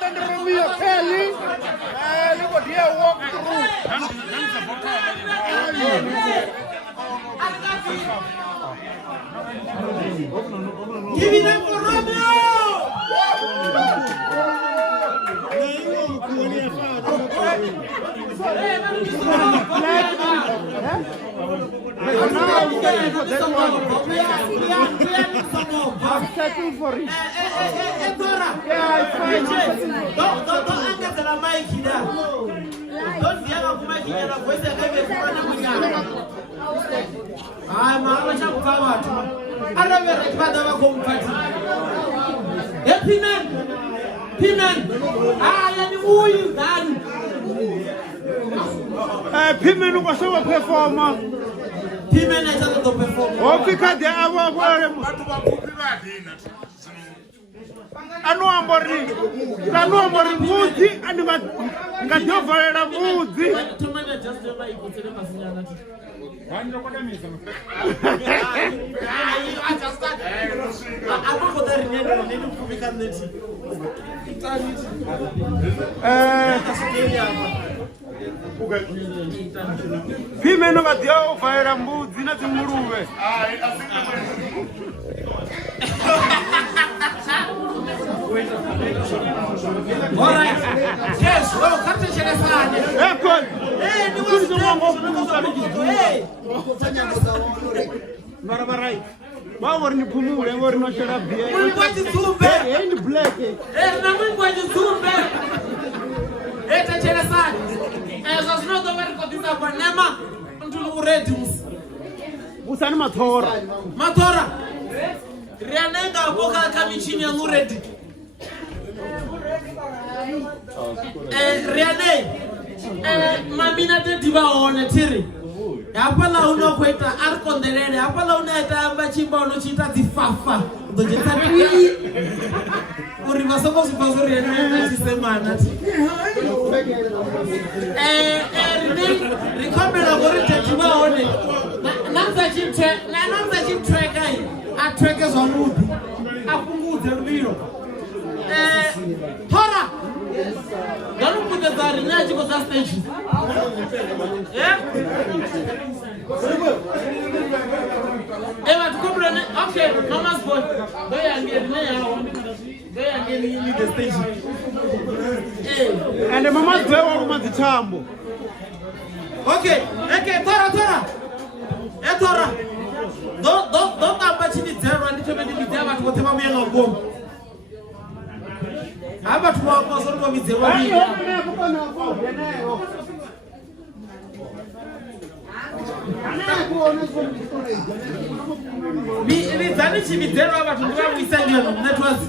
then Romeo Kelly. Look what here walk through. Give it up for Romeo! I'm searching for it. Don't answer the mic here. Don't yell at my kid. I'm a coward. I never had a home party. Pimen. I am who you done. Pimen was a performer. Pimen is not the performer. Oh, because they are I know I'm boring. I know I'm boring. Moody and got your fire. Moody. I'm not going to miss them. Women of the fire and moods in a move. All right. Yes, well, Captain Shenefane. Hey, Marabarai. Why were you pumule? We're not sure of beer. We're going to zoom back. Ain't black. Hey, now we're going to zoom back. Hey, Shenefane. As was not the work of this Abanema until Uredus. Usan Matora. Matora. Rianega Boka Kamichini and Uredi. Riane. Mamina de Diva on a Tiri. Apala uno kweta arkondelele apala unaita amba chimba unochita zifafa ndojeta uri masomo sipazuri yana chisemana rikomela gore tetima one namza chimtreka atreke zomudi apunguze rubiro hora don't put the Zarinaji on that stage. Yeah? Okay, Mama's boy. Go and get the stage. And the Mama's boy was the chambo. Okay, Tora. Tora. Don't come back to the terror and determine the terror to whatever we are going. Aba tuwako soro mizero hii. Mi zani chimizero aba tuwa mwisanyo network.